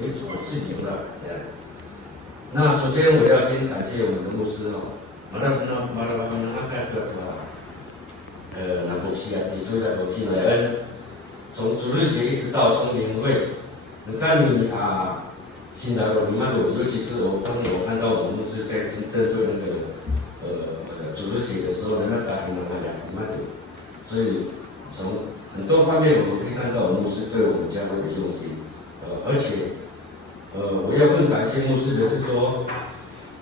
我自由了。那首先我要先感谢我们的牧师哦，马拉阿盖克南博西啊，你说的国际莱恩，从主日学一直到聪明会，你看你啊，新来的你们尤其是我看到我们牧师在针对那个主日学的时候，那打你们所以从很多方面我们可以看到我们牧师对我们教会的用心，而且我要更感谢牧师的是说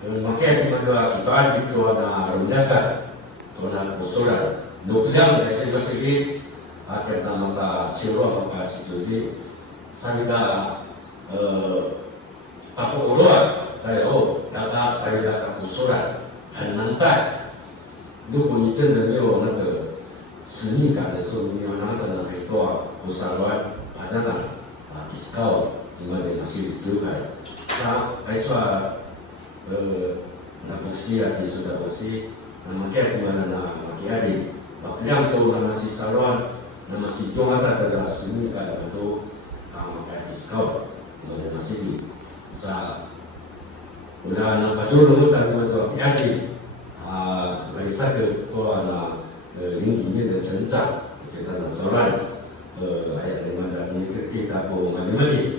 ，makanya di mana kita itu ada rendakan, ada usulan, nukliar dari segi segi, kita maka siapa maka situasi, saya apa uruan, saya data saya usulan, 很难在，如果你真的没有那个使命感的时候，你有那个呢，很多不上来，好像discount。你们这个是丢开，那还说那不是啊，技术的不是，那么这个呢，那压力，量多那么是少乱，那么是中央的这个使命感很多kayak discount，那是的，sa udah na pajulu dan macam压力dari satu orang里面的成长，给他的收来，还有什么的，你给他不慢慢的。